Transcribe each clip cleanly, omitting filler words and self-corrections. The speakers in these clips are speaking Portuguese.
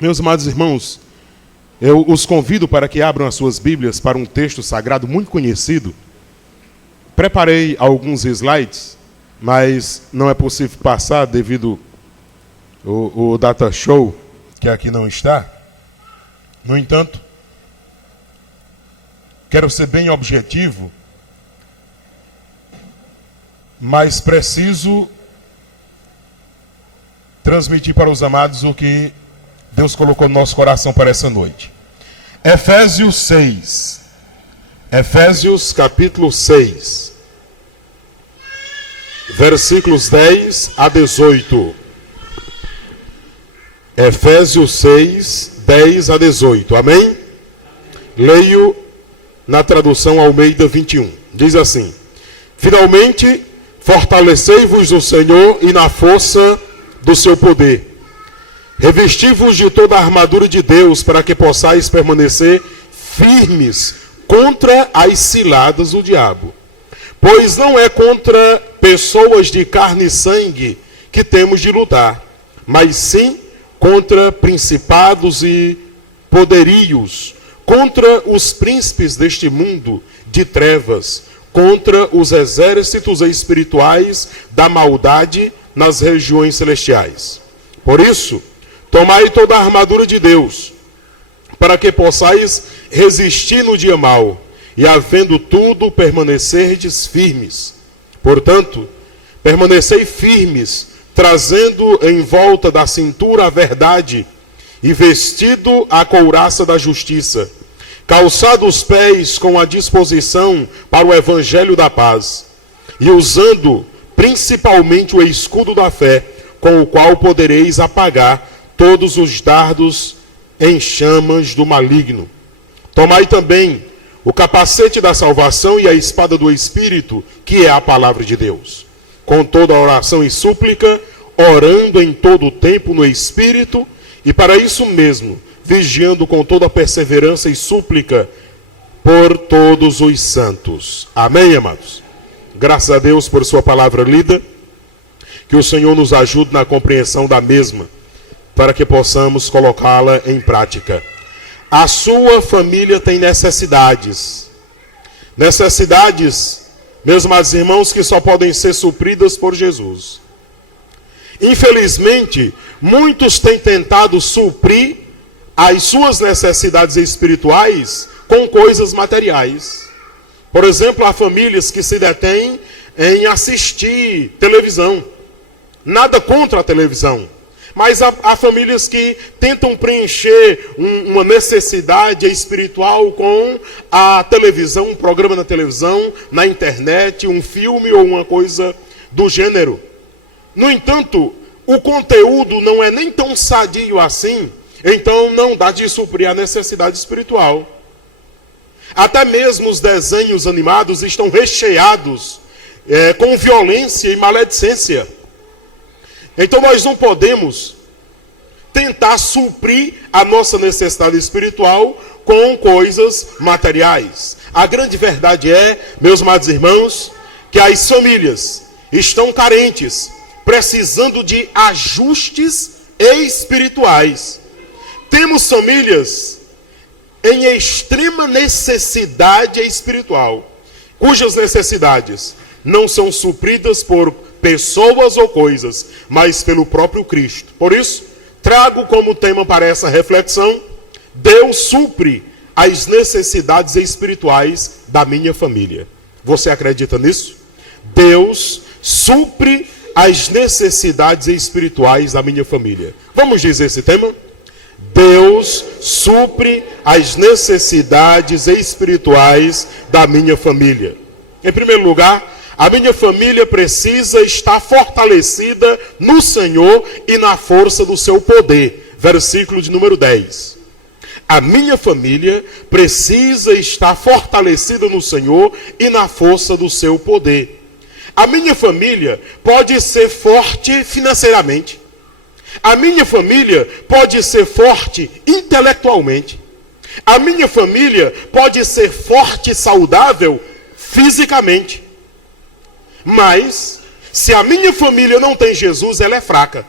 Meus amados irmãos, eu os convido para que abram as suas Bíblias para um texto sagrado muito conhecido. Preparei alguns slides, mas não é possível passar devido ao data show, que aqui não está. No entanto, quero ser bem objetivo, mas preciso transmitir para os amados o que Deus colocou no nosso coração para essa noite. Efésios 6. Efésios capítulo 6. Versículos 10 a 18. Efésios 6, 10 a 18. Amém? Leio na tradução Almeida 21. Diz assim: finalmente, fortalecei-vos no Senhor e na força do seu poder. Revesti-vos de toda a armadura de Deus, para que possais permanecer firmes contra as ciladas do diabo. Pois não é contra pessoas de carne e sangue que temos de lutar, mas sim contra principados e poderios, contra os príncipes deste mundo de trevas, contra os exércitos espirituais da maldade nas regiões celestiais. Por isso, tomai toda a armadura de Deus, para que possais resistir no dia mau, e havendo tudo, permanecerdes firmes. Portanto, permanecei firmes, trazendo em volta da cintura a verdade, e vestido a couraça da justiça, calçado os pés com a disposição para o evangelho da paz, e usando principalmente o escudo da fé, com o qual podereis apagar todos os dardos em chamas do maligno. Tomai também o capacete da salvação e a espada do Espírito, que é a palavra de Deus. Com toda oração e súplica, orando em todo o tempo no Espírito, e para isso mesmo, vigiando com toda perseverança e súplica por todos os santos. Amém, amados? Graças a Deus por sua palavra lida, que o Senhor nos ajude na compreensão da mesma, para que possamos colocá-la em prática. A sua família tem necessidades. Necessidades, meus amados irmãos, que só podem ser supridas por Jesus. Infelizmente, muitos têm tentado suprir as suas necessidades espirituais com coisas materiais. Por exemplo, há famílias que se detêm em assistir televisão. Nada contra a televisão. Mas há famílias que tentam preencher uma necessidade espiritual com a televisão, um programa na televisão, na internet, um filme ou uma coisa do gênero. No entanto, o conteúdo não é nem tão sadio assim, então não dá de suprir a necessidade espiritual. Até mesmo os desenhos animados estão recheados com violência e maledicência. Então nós não podemos tentar suprir a nossa necessidade espiritual com coisas materiais. A grande verdade é, meus amados irmãos, que as famílias estão carentes, precisando de ajustes espirituais. Temos famílias em extrema necessidade espiritual, cujas necessidades não são supridas por pessoas ou coisas, mas pelo próprio Cristo. Por isso, trago como tema para essa reflexão: Deus supre as necessidades espirituais da minha família. Você acredita nisso? Deus supre as necessidades espirituais da minha família. Vamos dizer esse tema? Deus supre as necessidades espirituais da minha família. Em primeiro lugar, a minha família precisa estar fortalecida no Senhor e na força do seu poder. Versículo de número 10. A minha família precisa estar fortalecida no Senhor e na força do seu poder. A minha família pode ser forte financeiramente. A minha família pode ser forte intelectualmente. A minha família pode ser forte e saudável fisicamente. Mas, se a minha família não tem Jesus, ela é fraca.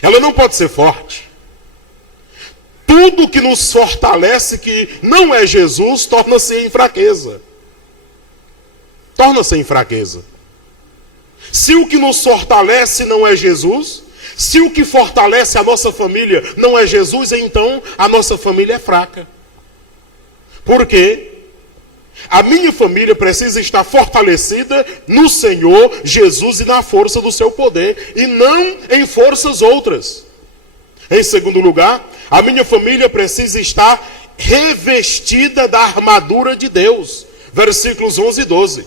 Ela não pode ser forte. nos fortalece, que não é Jesus, torna-se em fraqueza. Torna-se em fraqueza. Se o que nos fortalece não é Jesus, se o que fortalece a nossa família não é Jesus, então a nossa família é fraca. Por quê? A minha família precisa estar fortalecida no Senhor Jesus e na força do seu poder, e não em forças outras. Em segundo lugar, a minha família precisa estar revestida da armadura de Deus. Versículos 11 e 12.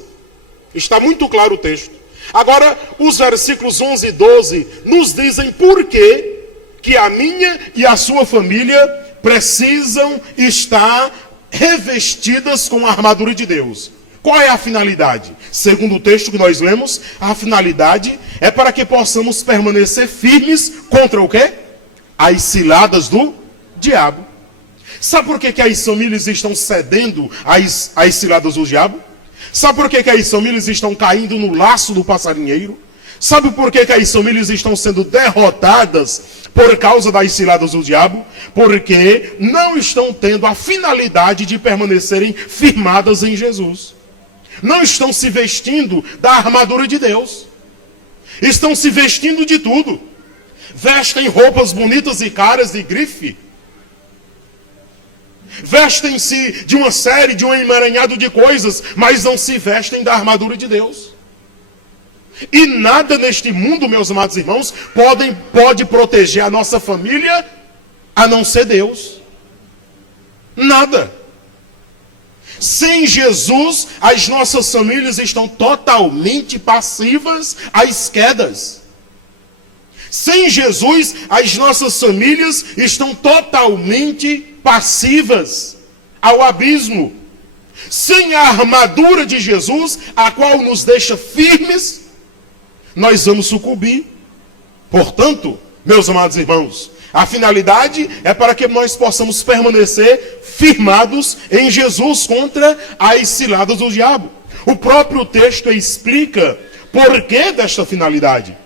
Está muito claro o texto. Agora, os versículos 11 e 12 nos dizem por que a minha e a sua família precisam estar revestidas com a armadura de Deus. Qual é a finalidade? Segundo o texto que nós lemos, a finalidade é para que possamos permanecer firmes contra o quê? As ciladas do diabo. Sabe por que as famílias estão cedendo às ciladas do diabo? Sabe por que as famílias estão caindo no laço do passarinheiro? Sabe por que as famílias estão sendo derrotadas por causa das ciladas do diabo? Porque não estão tendo a finalidade de permanecerem firmadas em Jesus. Não estão se vestindo da armadura de Deus. Estão se vestindo de tudo. Vestem roupas bonitas e caras de grife. Vestem-se de uma série, de um emaranhado de coisas, mas não se vestem da armadura de Deus. E nada neste mundo, meus amados irmãos, pode proteger a nossa família, a não ser Deus. Nada. Sem Jesus, as nossas famílias estão totalmente passivas às quedas. Sem Jesus, as nossas famílias estão totalmente passivas ao abismo. Sem a armadura de Jesus, a qual nos deixa firmes, nós vamos sucumbir. Portanto, meus amados irmãos, a finalidade é para que nós possamos permanecer firmados em Jesus contra as ciladas do diabo. O próprio texto explica por que desta finalidade.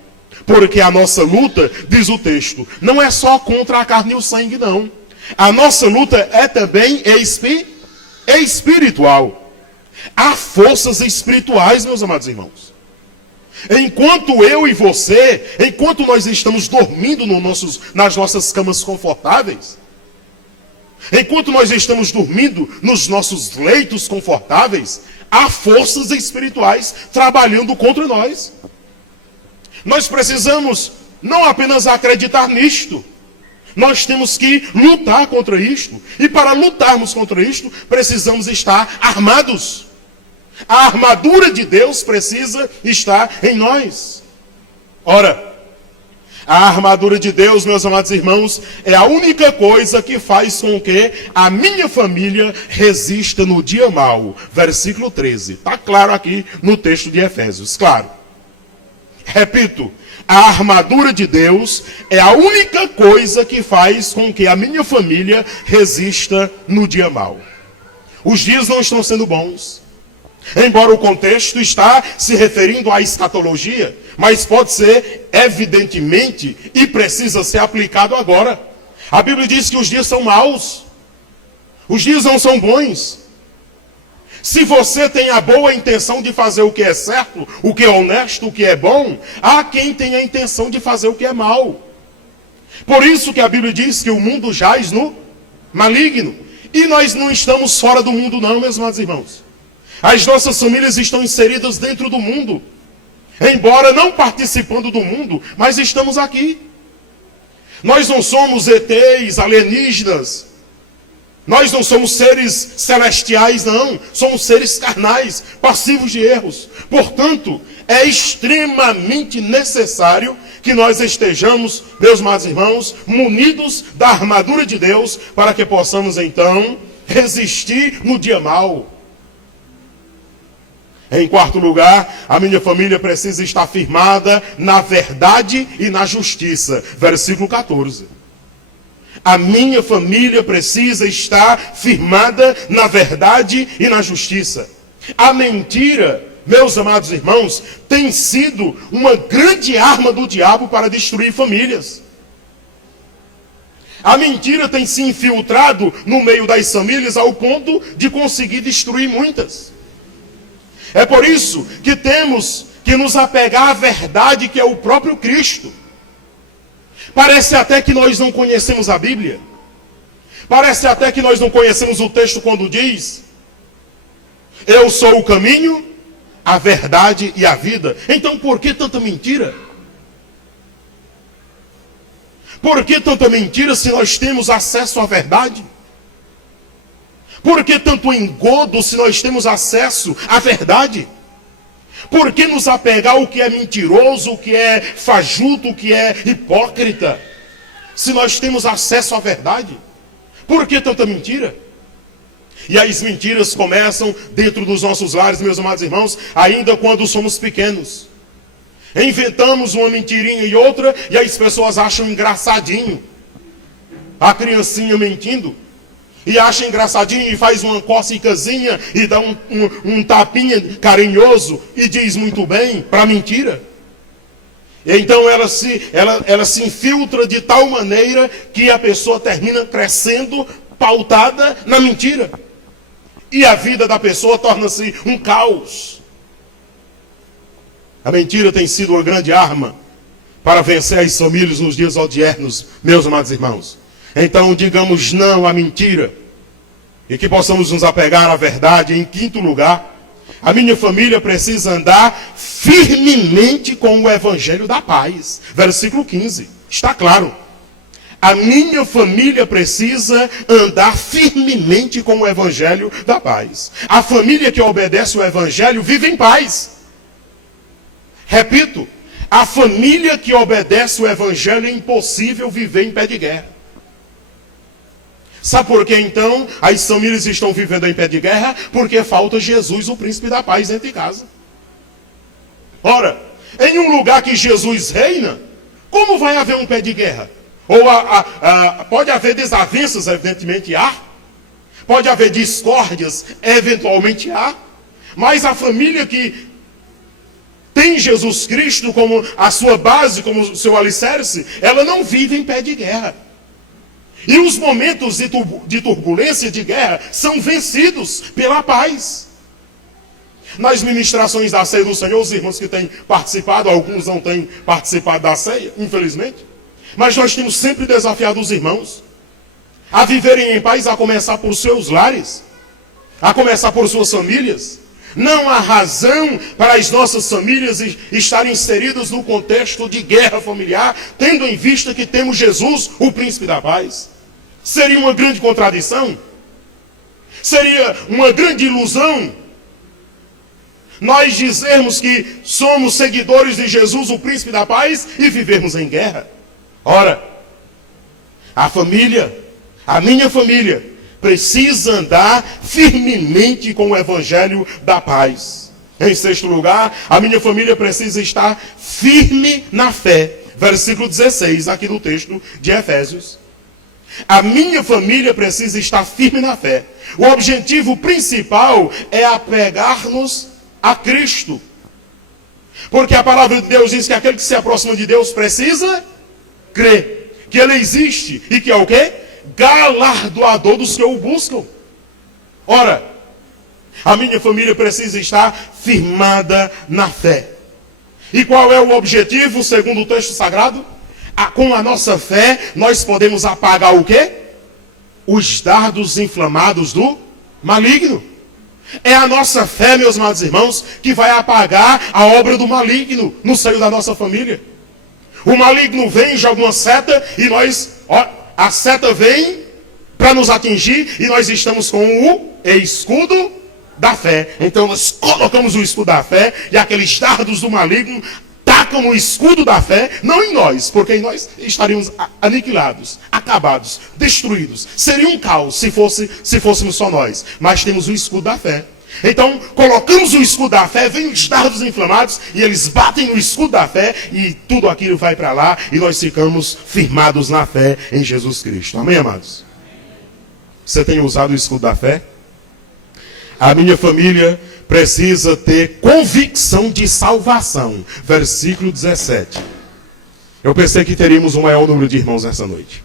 Porque a nossa luta, diz o texto, não é só contra a carne e o sangue, não. A nossa luta é também espiritual. Há forças espirituais, meus amados irmãos. Enquanto eu e você, enquanto nós estamos dormindo nas nossas camas confortáveis, enquanto nós estamos dormindo nos nossos leitos confortáveis, há forças espirituais trabalhando contra nós. Nós precisamos não apenas acreditar nisto, nós temos que lutar contra isto. E para lutarmos contra isto, precisamos estar armados. A armadura de Deus precisa estar em nós. Ora, a armadura de Deus, meus amados irmãos, é a única coisa que faz com que a minha família resista no dia mau. Versículo 13. Está claro aqui no texto de Efésios. Claro. Repito, a armadura de Deus é a única coisa que faz com que a minha família resista no dia mau. Os dias não estão sendo bons. Embora o contexto está se referindo à escatologia, mas pode ser evidentemente e precisa ser aplicado agora. A Bíblia diz que os dias são maus. Os dias não são bons. Se você tem a boa intenção de fazer o que é certo, o que é honesto, o que é bom, há quem tenha a intenção de fazer o que é mal. Por isso que a Bíblia diz que o mundo jaz no maligno. E nós não estamos fora do mundo não, meus amados irmãos. As nossas famílias estão inseridas dentro do mundo. Embora não participando do mundo, mas estamos aqui. Nós não somos ETs, alienígenas. Nós não somos seres celestiais, não. Somos seres carnais, passivos de erros. Portanto, é extremamente necessário que nós estejamos, meus amados irmãos, munidos da armadura de Deus, para que possamos, então, resistir no dia mau. Em quarto lugar, a minha família precisa estar firmada na verdade e na justiça. Versículo 14. A minha família precisa estar firmada na verdade e na justiça. A mentira, meus amados irmãos, tem sido uma grande arma do diabo para destruir famílias. A mentira tem se infiltrado no meio das famílias ao ponto de conseguir destruir muitas. É por isso que temos que nos apegar à verdade, que é o próprio Cristo. Parece até que nós não conhecemos a Bíblia. Parece até que nós não conhecemos o texto quando diz: eu sou o caminho, a verdade e a vida. Então por que tanta mentira? Por que tanta mentira se nós temos acesso à verdade? Por que tanto engodo se nós temos acesso à verdade? Por que nos apegar ao que é mentiroso, o que é fajuto, o que é hipócrita, se nós temos acesso à verdade? Por que tanta mentira? E as mentiras começam dentro dos nossos lares, meus amados irmãos, ainda quando somos pequenos. Inventamos uma mentirinha e outra, e as pessoas acham engraçadinho a criancinha mentindo, e acha engraçadinho e faz uma cócegazinha e dá um tapinha carinhoso e diz muito bem para a mentira. E então ela se infiltra de tal maneira que a pessoa termina crescendo pautada na mentira. E a vida da pessoa torna-se um caos. A mentira tem sido uma grande arma para vencer as famílias nos dias odiernos, meus amados irmãos. Então digamos não à mentira e que possamos nos apegar à verdade. Em quinto lugar, a minha família precisa andar firmemente com o evangelho da paz. Versículo 15, está claro. A minha família precisa andar firmemente com o evangelho da paz. A família que obedece o evangelho vive em paz. Repito, a família que obedece o evangelho é impossível viver em pé de guerra. Sabe por que então as famílias estão vivendo em pé de guerra? Porque falta Jesus, o príncipe da paz, dentro de casa. Ora, em um lugar que Jesus reina, como vai haver um pé de guerra? Ou pode haver desavenças, evidentemente há. Pode haver discórdias, eventualmente há. Mas a família que tem Jesus Cristo como a sua base, como o seu alicerce, ela não vive em pé de guerra. E os momentos de turbulência, de guerra, são vencidos pela paz. Nas ministrações da ceia do Senhor, os irmãos que têm participado, alguns não têm participado da ceia, infelizmente. Mas nós temos sempre desafiado os irmãos a viverem em paz, a começar por seus lares, a começar por suas famílias. Não há razão para as nossas famílias estarem inseridas no contexto de guerra familiar, tendo em vista que temos Jesus, o príncipe da paz. Seria uma grande contradição? Seria uma grande ilusão nós dizermos que somos seguidores de Jesus, o príncipe da paz, e vivermos em guerra? Ora, a família, a minha família, precisa andar firmemente com o evangelho da paz. Em sexto lugar, a minha família precisa estar firme na fé. Versículo 16, aqui no texto de Efésios. A minha família precisa estar firme na fé. O objetivo principal é apegar-nos a Cristo. Porque a palavra de Deus diz que aquele que se aproxima de Deus precisa crer que Ele existe e que é o quê? Galardoador dos que o buscam. Ora, a minha família precisa estar firmada na fé. E qual é o objetivo, segundo o texto sagrado? Com a nossa fé, nós podemos apagar o quê? Os dardos inflamados do maligno. É a nossa fé, meus amados irmãos, que vai apagar a obra do maligno no seio da nossa família. O maligno vem, joga uma seta e a seta vem para nos atingir e nós estamos com o escudo da fé. Então nós colocamos o escudo da fé e aqueles dardos do maligno tacam o escudo da fé, não em nós, porque em nós estaríamos aniquilados, acabados, destruídos. Seria um caos se fôssemos só nós. Mas temos o escudo da fé. Então, colocamos o escudo da fé, vem os dardos inflamados e eles batem no escudo da fé e tudo aquilo vai para lá e nós ficamos firmados na fé em Jesus Cristo. Amém, amados? Você tem usado o escudo da fé? A minha família precisa ter convicção de salvação. Versículo 17. Eu pensei que teríamos um maior número de irmãos nessa noite.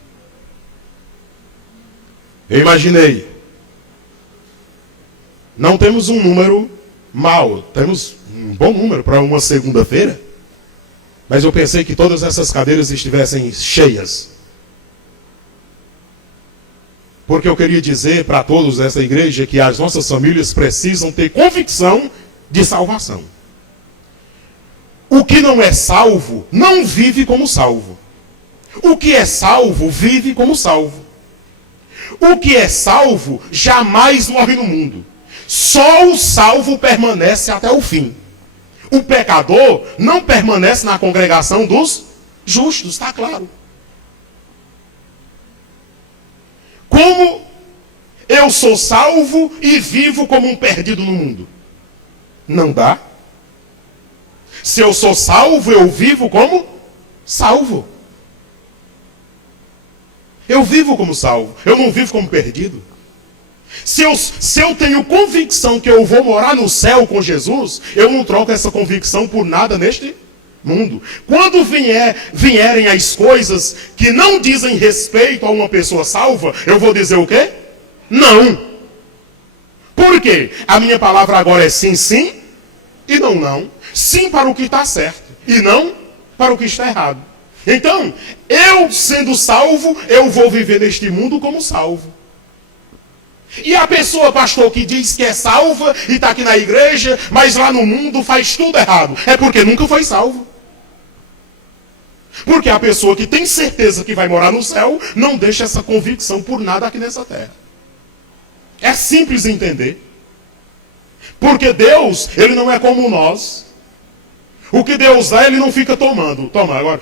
Eu imaginei. Não temos um número mau, temos um bom número para uma segunda-feira. Mas eu pensei que todas essas cadeiras estivessem cheias. Porque eu queria dizer para todos dessa igreja que as nossas famílias precisam ter convicção de salvação. O que não é salvo, não vive como salvo. O que é salvo, vive como salvo. O que é salvo, jamais morre no mundo. Só o salvo permanece até o fim. O pecador não permanece na congregação dos justos, está claro. Como eu sou salvo e vivo como um perdido no mundo? Não dá. Se eu sou salvo, eu vivo como salvo. Eu vivo como salvo. Eu não vivo como perdido. Se eu tenho convicção que eu vou morar no céu com Jesus, eu não troco essa convicção por nada neste mundo. Quando vierem as coisas que não dizem respeito a uma pessoa salva, eu vou dizer o quê? Não. Por quê? A minha palavra agora é sim, sim e não, não. Sim para o que está certo e não para o que está errado. Então, eu sendo salvo, eu vou viver neste mundo como salvo. E a pessoa, pastor, que diz que é salva e está aqui na igreja, mas lá no mundo faz tudo errado, é porque nunca foi salvo. Porque a pessoa que tem certeza que vai morar no céu, não deixa essa convicção por nada aqui nessa terra. É simples entender. Porque Deus, Ele não é como nós. O que Deus dá, Ele não fica tomando. Toma, agora,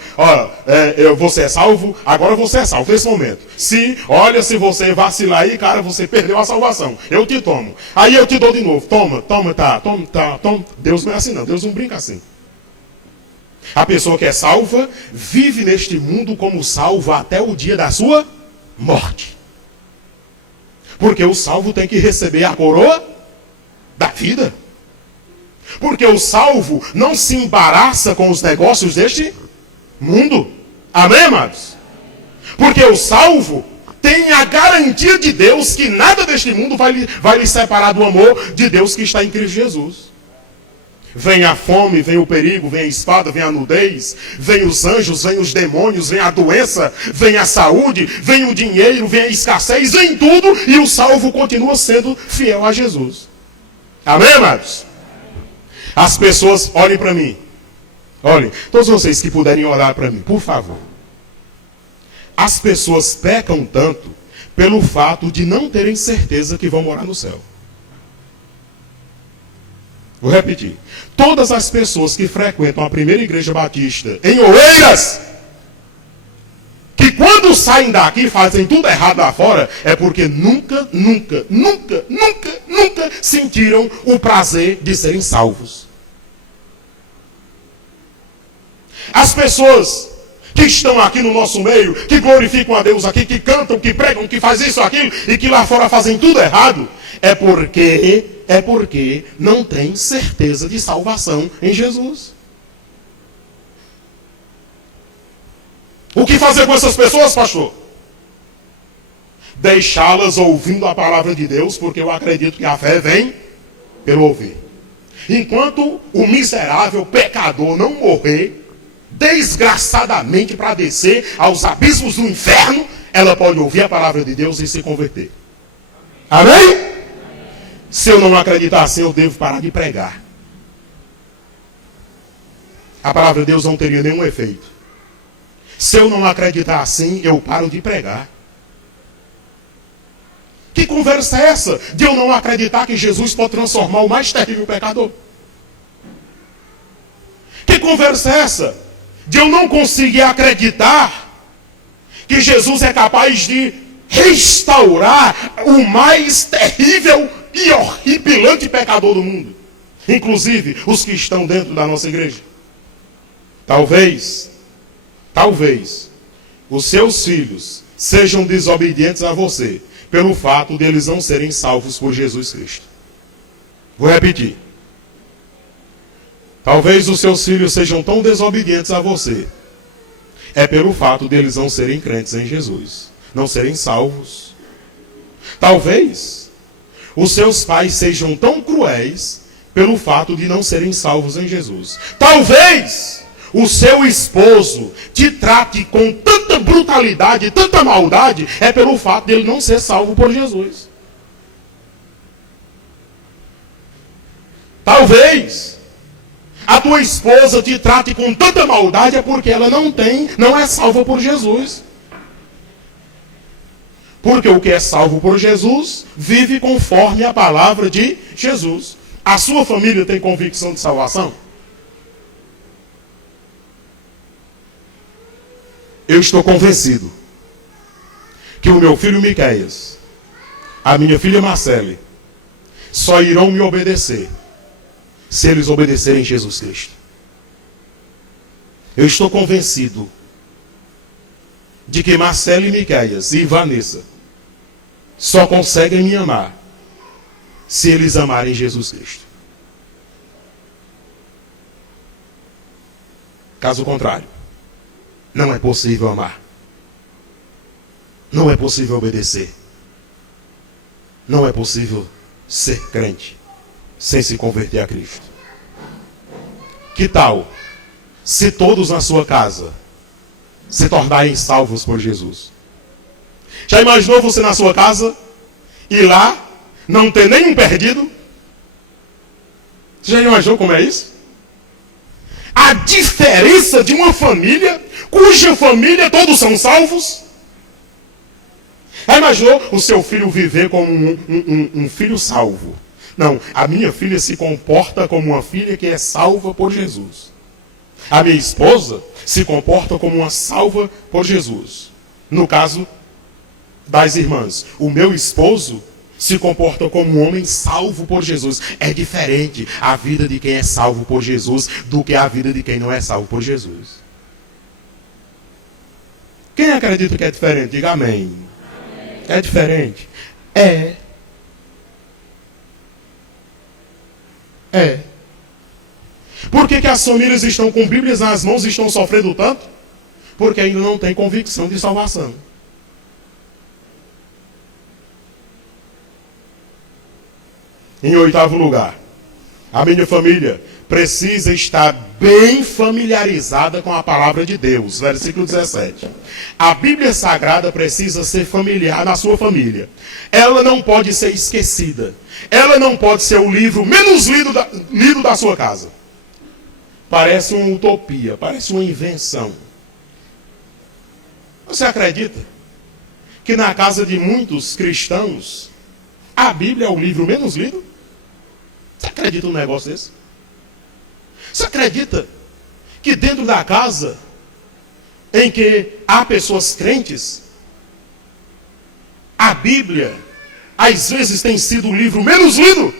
você é salvo, agora você é salvo, nesse momento. Se você vacilar aí, cara, você perdeu a salvação. Eu te tomo. Aí eu te dou de novo. Toma. Deus não é assim não, Deus não brinca assim. A pessoa que é salva, vive neste mundo como salva até o dia da sua morte. Porque o salvo tem que receber a coroa da vida. Porque o salvo não se embaraça com os negócios deste mundo. Amém, amados? Porque o salvo tem a garantia de Deus que nada deste mundo vai lhe separar do amor de Deus que está em Cristo Jesus. Vem a fome, vem o perigo, vem a espada, vem a nudez, vem os anjos, vem os demônios, vem a doença, vem a saúde, vem o dinheiro, vem a escassez, vem tudo, e o salvo continua sendo fiel a Jesus. Amém, amados? As pessoas, olhem para mim. Olhem, todos vocês que puderem olhar para mim, por favor. As pessoas pecam tanto pelo fato de não terem certeza que vão morar no céu. Vou repetir. Todas as pessoas que frequentam a primeira igreja batista em Oeiras, que quando saem daqui fazem tudo errado lá fora, é porque nunca sentiram o prazer de serem salvos. As pessoas que estão aqui no nosso meio, que glorificam a Deus aqui, que cantam, que pregam, que fazem isso, aquilo, e que lá fora fazem tudo errado, é porque não tem certeza de salvação em Jesus. O que fazer com essas pessoas, pastor? Deixá-las ouvindo a palavra de Deus, porque eu acredito que a fé vem pelo ouvir. Enquanto o miserável pecador não morrer desgraçadamente para descer aos abismos do inferno, ela pode ouvir a palavra de Deus e se converter. Amém? Se eu não acreditar assim, eu devo parar de pregar. A palavra de Deus não teria nenhum efeito. Se eu não acreditar assim, eu paro de pregar. Que conversa é essa de eu não acreditar que Jesus pode transformar o mais terrível pecador? Que conversa é essa de eu não conseguir acreditar que Jesus é capaz de restaurar o mais terrível e horripilante pecador do mundo? Inclusive os que estão dentro da nossa igreja. Talvez os seus filhos sejam desobedientes a você pelo fato de eles não serem salvos por Jesus Cristo. Vou repetir. Talvez os seus filhos sejam tão desobedientes a você. É pelo fato de eles não serem crentes em Jesus. Não serem salvos. Talvez os seus pais sejam tão cruéis pelo fato de não serem salvos em Jesus. Talvez o seu esposo te trate com tanta brutalidade, tanta maldade, é pelo fato de ele não ser salvo por Jesus. Talvez a tua esposa te trate com tanta maldade, é porque ela não é salva por Jesus. Porque o que é salvo por Jesus vive conforme a palavra de Jesus. A sua família tem convicção de salvação? Eu estou convencido que o meu filho Miqueias, a minha filha Marcele, só irão me obedecer se eles obedecerem Jesus Cristo. Eu estou convencido de que Marcele, Miqueias e Vanessa só conseguem me amar se eles amarem Jesus Cristo. Caso contrário, não é possível amar. Não é possível obedecer. Não é possível ser crente sem se converter a Cristo. Que tal se todos na sua casa se tornarem salvos por Jesus? Já imaginou você na sua casa e lá não ter nenhum perdido? Você já imaginou como é isso? A diferença de uma família cuja família todos são salvos? Já imaginou o seu filho viver como um filho salvo? Não, a minha filha se comporta como uma filha que é salva por Jesus. A minha esposa se comporta como uma salva por Jesus. No caso das irmãs, o meu esposo se comporta como um homem salvo por Jesus. É diferente a vida de quem é salvo por Jesus do que a vida de quem não é salvo por Jesus. Quem acredita que é diferente? Diga amém. É diferente? É. Por que as famílias estão com Bíblias nas mãos e estão sofrendo tanto? Porque ainda não tem convicção de salvação. Em 8º lugar, a minha família precisa estar bem familiarizada com a palavra de Deus. Versículo 17. A Bíblia Sagrada precisa ser familiar na sua família. Ela não pode ser esquecida. Ela não pode ser o livro menos lido da sua casa. Parece uma utopia, parece uma invenção. Você acredita que na casa de muitos cristãos a Bíblia é o livro menos lido? Você acredita num negócio desse? Você acredita que dentro da casa em que há pessoas crentes, a Bíblia às vezes tem sido o livro menos lido?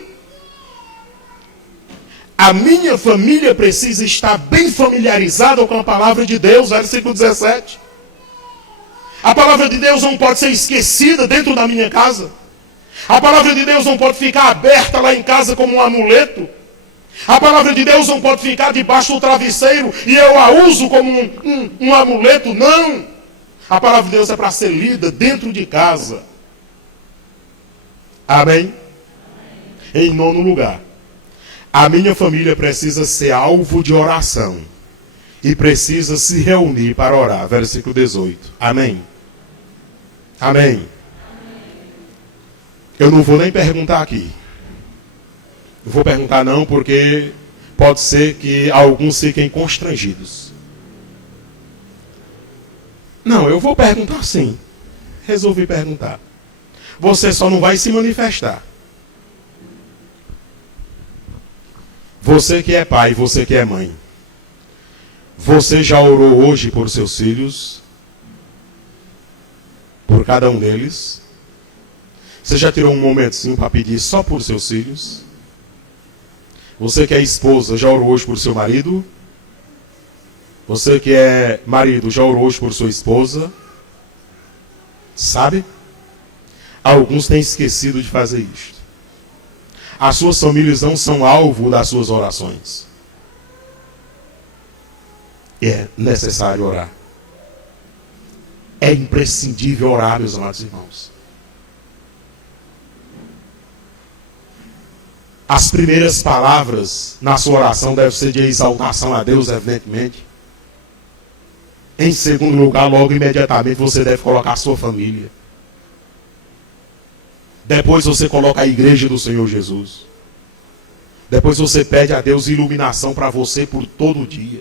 A minha família precisa estar bem familiarizada com a palavra de Deus, versículo 17. A palavra de Deus não pode ser esquecida dentro da minha casa. A palavra de Deus não pode ficar aberta lá em casa como um amuleto. A palavra de Deus não pode ficar debaixo do travesseiro e eu a uso como um amuleto. Não. A palavra de Deus é para ser lida dentro de casa. Amém? Em 9º lugar, a minha família precisa ser alvo de oração e precisa se reunir para orar. Versículo 18. Amém? Amém? Eu não vou nem perguntar aqui. Não vou perguntar não, porque pode ser que alguns fiquem constrangidos. Não, eu vou perguntar sim. Resolvi perguntar. Você só não vai se manifestar. Você que é pai, você que é mãe. Você já orou hoje por seus filhos? Por cada um deles? Você já tirou um momentinho para pedir só por seus filhos? Você que é esposa, já orou hoje por seu marido? Você que é marido, já orou hoje por sua esposa? Sabe? Alguns têm esquecido de fazer isto. As suas famílias não são alvo das suas orações. É necessário orar. É imprescindível orar, meus amados irmãos. as primeiras palavras na sua oração devem ser de exaltação a Deus, evidentemente. Em segundo lugar, logo imediatamente você deve colocar a sua família. Depois você coloca a igreja do Senhor Jesus. Depois você pede a Deus iluminação para você por todo o dia.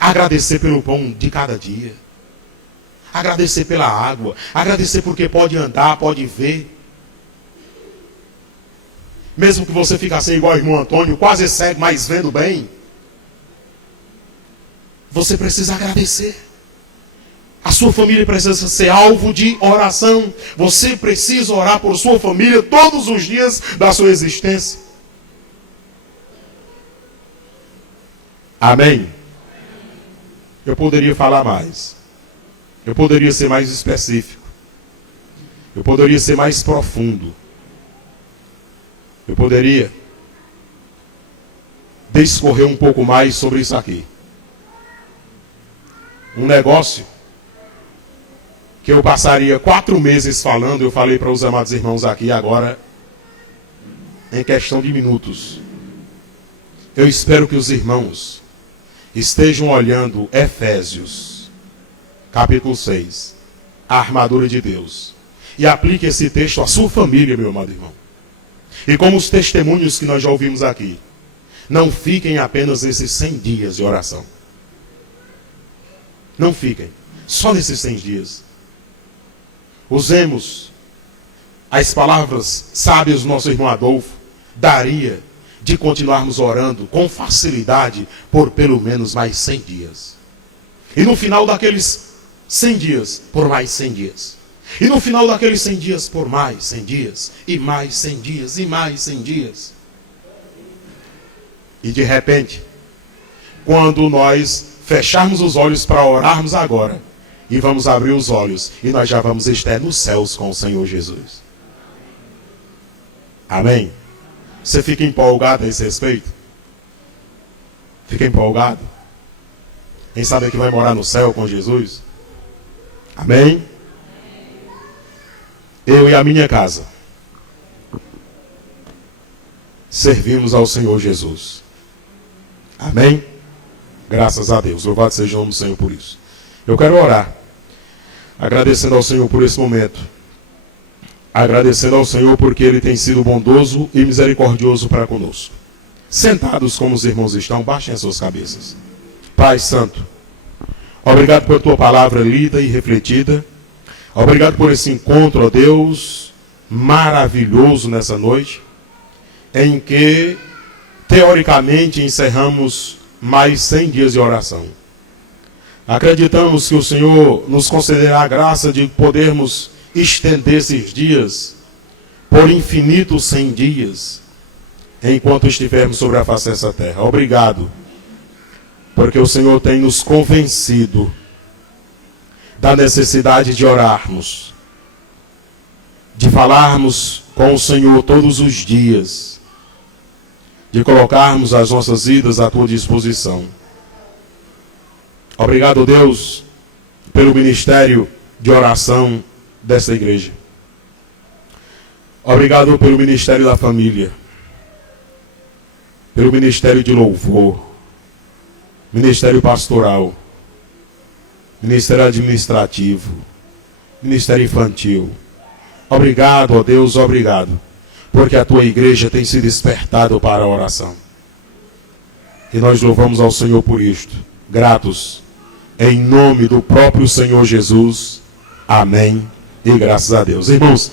Agradecer pelo pão de cada dia. Agradecer pela água. Agradecer porque pode andar, pode ver. Mesmo que você fique assim igual o irmão Antônio, quase cego, mas vendo bem. Você precisa agradecer. A sua família precisa ser alvo de oração. Você precisa orar por sua família todos os dias da sua existência. Amém? Eu poderia falar mais. Eu poderia ser mais específico. Eu poderia ser mais profundo. Eu poderia discorrer um pouco mais sobre isso aqui. Um negócio que eu passaria 4 meses falando, eu falei para os amados irmãos aqui agora, em questão de minutos. Eu espero que os irmãos estejam olhando Efésios, capítulo 6, a armadura de Deus, e aplique esse texto à sua família, meu amado irmão. E como os testemunhos que nós já ouvimos aqui, não fiquem apenas nesses 100 dias de oração. Não fiquem só nesses 100 dias. Usemos as palavras sábias do nosso irmão Adolfo. Daria de continuarmos orando com facilidade por pelo menos mais 100 dias. E no final daqueles 100 dias, por mais 100 dias. E no final daqueles 100 dias, por mais 100 dias. E mais 100 dias, e mais 100 dias. E de repente, quando nós fecharmos os olhos para orarmos agora, e vamos abrir os olhos, e nós já vamos estar nos céus com o Senhor Jesus. Amém? Você fica empolgado a esse respeito? Fica empolgado? Quem sabe que vai morar no céu com Jesus? Amém? Eu e a minha casa servimos ao Senhor Jesus. Amém? Graças a Deus. Louvado seja o nome do Senhor por isso. Eu quero orar, agradecendo ao Senhor por esse momento. Agradecendo ao Senhor porque Ele tem sido bondoso e misericordioso para conosco. Sentados como os irmãos estão, baixem as suas cabeças. Pai Santo, obrigado por tua palavra lida e refletida. Obrigado por esse encontro, ó Deus, maravilhoso nessa noite, em que, teoricamente, encerramos mais 100 dias de oração. Acreditamos que o Senhor nos concederá a graça de podermos estender esses dias por infinitos 100 dias, enquanto estivermos sobre a face dessa terra. Obrigado, porque o Senhor tem nos convencido da necessidade de orarmos, de falarmos com o Senhor todos os dias, de colocarmos as nossas vidas à tua disposição. Obrigado, Deus, pelo ministério de oração desta igreja. Obrigado pelo ministério da família, pelo ministério de louvor, ministério pastoral, ministério administrativo, ministério infantil. Obrigado, ó Deus, obrigado, porque a tua igreja tem se despertado para a oração. E nós louvamos ao Senhor por isto, gratos, em nome do próprio Senhor Jesus. Amém. E graças a Deus. Irmãos,